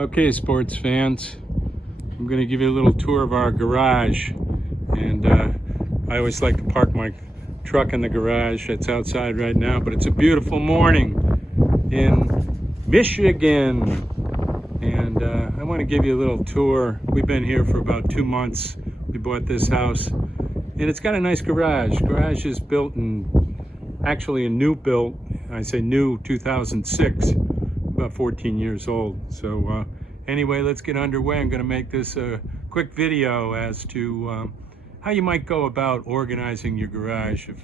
Okay, sports fans, I'm going to give you a little tour of our garage. And I always like to park my truck in the garage that's outside right now, but it's a beautiful morning in Michigan. And I want to give you a little tour. We've been here for about 2 months. We bought this house, and it's got a nice garage. Garage is built actually a new built, I say new, 2006. About 14 years old. So anyway, let's get underway. I'm going to make this a quick video as to how you might go about organizing your garage if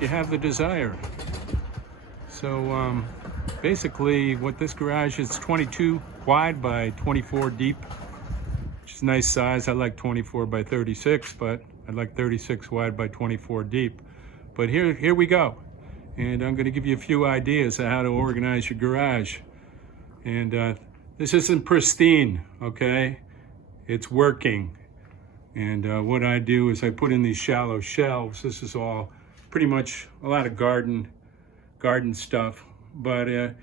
you have the desire. So basically what this garage is, 22 wide by 24 deep, which is a nice size. I like 24 by 36, but I like 36 wide by 24 deep. But here we go. And I'm going to give you a few ideas of how to organize your garage. And this isn't pristine, okay? It's working. And what I do is I put in these shallow shelves. This is all pretty much a lot of garden stuff. But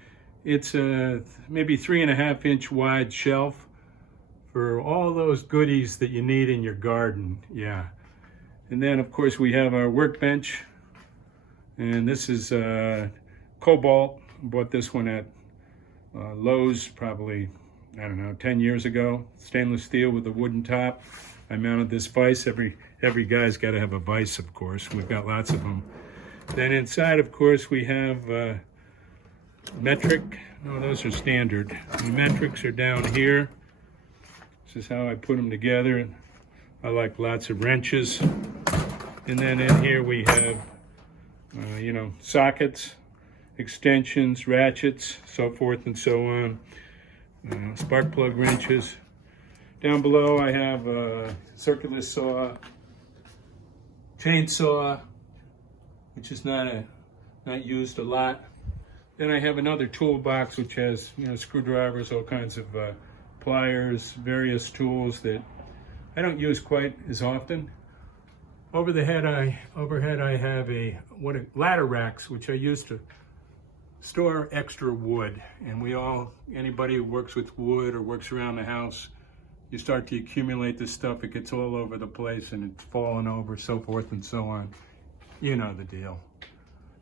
it's a maybe 3.5-inch wide shelf for all those goodies that you need in your garden, yeah. And then, of course, we have our workbench. And this is Cobalt. I bought this one at Lowe's probably, I don't know, 10 years ago. Stainless steel with a wooden top. I mounted this vise. Every guy's got to have a vise, of course. We've got lots of them. Then inside, of course, we have metric. No, those are standard. The metrics are down here. This is how I put them together. I like lots of wrenches. And then in here we have sockets, extensions, ratchets, so forth and so on. Spark plug wrenches. Down below I have a circular saw, chainsaw, which is not used a lot. Then I have another toolbox which has screwdrivers, all kinds of pliers, various tools that I don't use quite as often. Overhead I have ladder racks, which I use to store extra wood. And anybody who works with wood or works around the house, you start to accumulate this stuff. It gets all over the place and it's falling over, so forth and so on. You know the deal.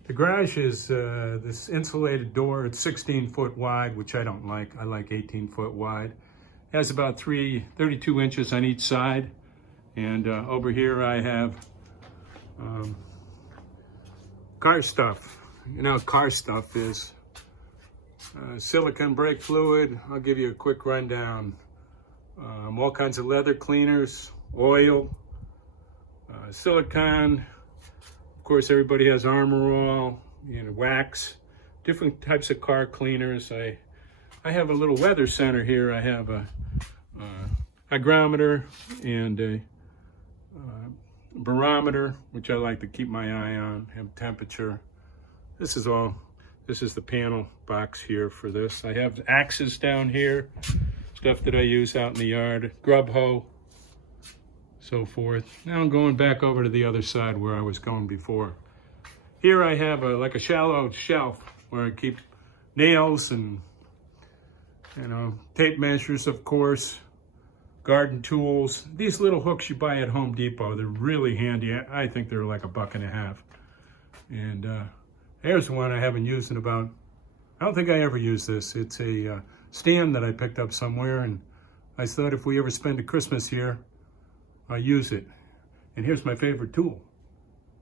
The garage is this insulated door. It's 16 foot wide, which I don't like. I like 18 foot wide. It has about 32 inches on each side. And over here I have car stuff. You know what car stuff is. Silicone brake fluid. I'll give you a quick rundown. All kinds of leather cleaners, oil, silicone. Of course, everybody has Armor All, wax, different types of car cleaners. I have a little weather center here. I have a hygrometer and a barometer, which I like to keep my eye on, have temperature. This is the panel box here for this. I have axes down here, stuff that I use out in the yard, grub hoe, so forth. Now I'm going back over to the other side where I was going before. Here I have like a shallow shelf where I keep nails and tape measures, of course, garden tools. These little hooks you buy at Home Depot, they're really handy. I think they're like $1.50. And here's one I haven't used in I don't think I ever used this. It's a stand that I picked up somewhere, and I thought if we ever spend a Christmas here, I'll use it. And here's my favorite tool,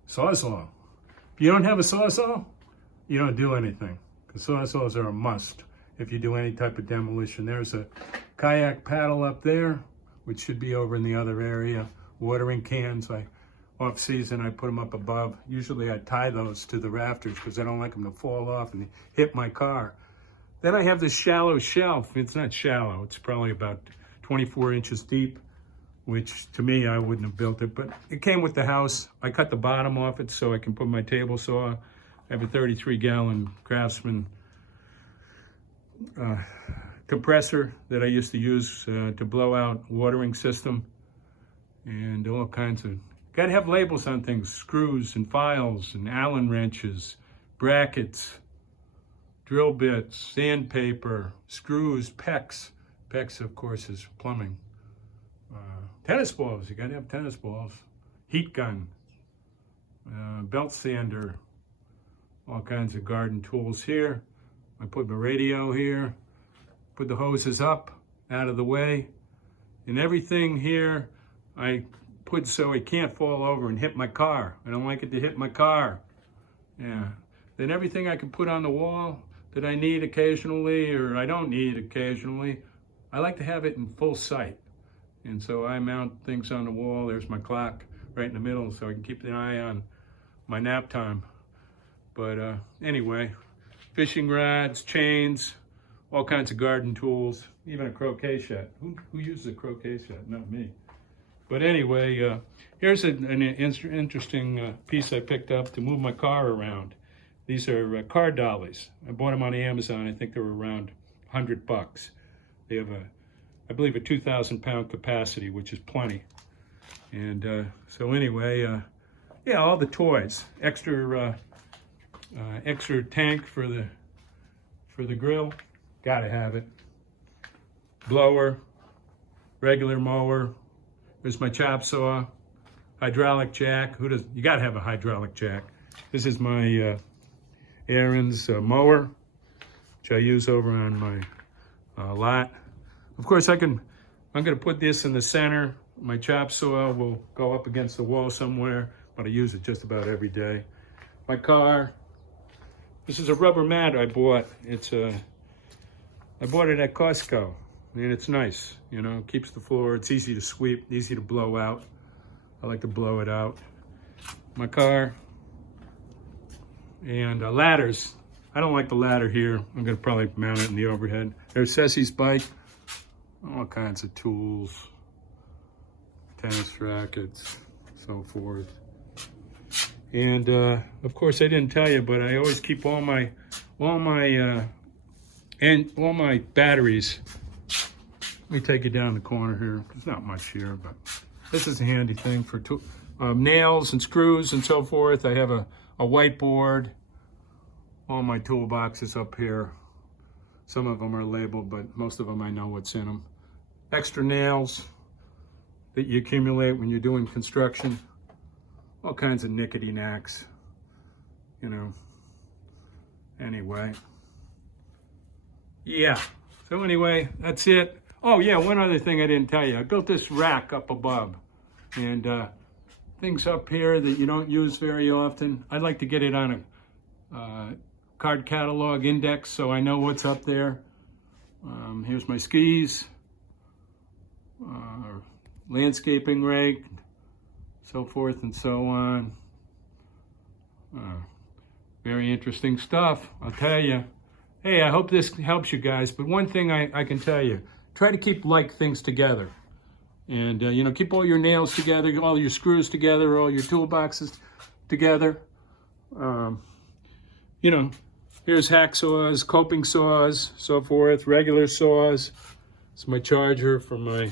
Sawzall. If you don't have a Sawzall, you don't do anything, because Sawzalls are a must if you do any type of demolition. There's a kayak paddle up there, which should be over in the other area. Watering cans, off season, I put them up above. Usually I tie those to the rafters because I don't like them to fall off and hit my car. Then I have this shallow shelf. It's not shallow, it's probably about 24 inches deep, which to me, I wouldn't have built it, but it came with the house. I cut the bottom off it so I can put my table saw. I have a 33-gallon Craftsman compressor that I used to use to blow out watering system, and all kinds of, gotta have labels on things, screws and files and Allen wrenches, brackets, drill bits, sandpaper, screws, PEX. PEX, of course, is plumbing. Tennis balls, you gotta have tennis balls. Heat gun, belt sander, all kinds of garden tools here. I put my radio here, put the hoses up, out of the way, and everything here I put so it can't fall over and hit my car. I don't like it to hit my car. Yeah. Then everything I can put on the wall that I need occasionally or I don't need occasionally, I like to have it in full sight. And so I mount things on the wall. There's my clock right in the middle so I can keep an eye on my nap time. But anyway, fishing rods, chains, all kinds of garden tools, even a croquet set. Who uses a croquet set? Not me. But anyway, here's an interesting piece I picked up to move my car around. These are car dollies. I bought them on Amazon. I think they were around $100. They have I believe a 2,000 pound capacity, which is plenty. And so anyway, yeah, all the toys, extra tank for the grill, gotta have it. Blower, regular mower. There's my chop saw, hydraulic jack. You gotta have a hydraulic jack. This is my Ariens mower, which I use over on my lot. Of course, I'm gonna put this in the center. My chop saw will go up against the wall somewhere, but I use it just about every day. My car, this is a rubber mat I bought. I bought it at Costco, and it's nice, you know, keeps the floor, it's easy to sweep, easy to blow out. I like to blow it out. My car, and ladders. I don't like the ladder here. I'm gonna probably mount it in the overhead. There's Ceci's bike. All kinds of tools, tennis rackets, so forth. And of course, I didn't tell you, but I always keep all my batteries. Let me take you down the corner here. There's not much here, but this is a handy thing for nails and screws and so forth. I have a whiteboard. All my toolboxes up here. Some of them are labeled, but most of them I know what's in them. Extra nails that you accumulate when you're doing construction. All kinds of nickety knacks, you know. Anyway. Yeah. So anyway, that's it. Oh yeah, one other thing I didn't tell you. I built this rack up above. And things up here that you don't use very often. I'd like to get it on a card catalog index so I know what's up there. Here's my skis, landscaping rake, so forth and so on. Very interesting stuff, I'll tell you. Hey, I hope this helps you guys, but one thing I can tell you, try to keep like things together. And, you know, keep all your nails together, all your screws together, all your toolboxes together. You know, here's hacksaws, coping saws, so forth, regular saws. It's my charger for my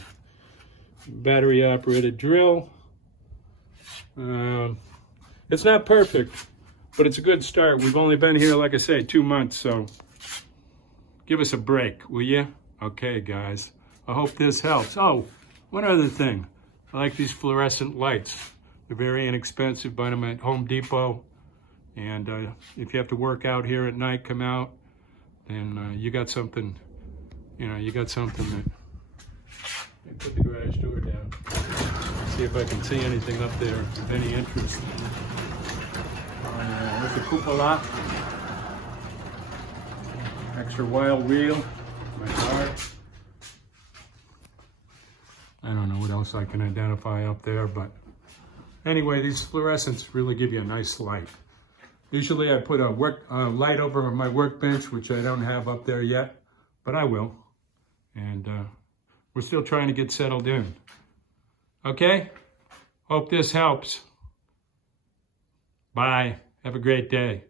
battery-operated drill. It's not perfect, but it's a good start. We've only been here, like I say, 2 months, so give us a break, will you? Okay, guys. I hope this helps. Oh, one other thing. I like these fluorescent lights. They're very inexpensive. Buy them at Home Depot. And if you have to work out here at night, come out, then you got something, you know, you got something that... Let me put the garage door down. See if I can see anything up there of any interest. There's the cupola. Extra wild reel. My car. I don't know what else I can identify up there, but anyway, these fluorescents really give you a nice light. Usually I put a light over my workbench, which I don't have up there yet, but I will. And we're still trying to get settled in. Okay? Hope this helps. Bye. Have a great day.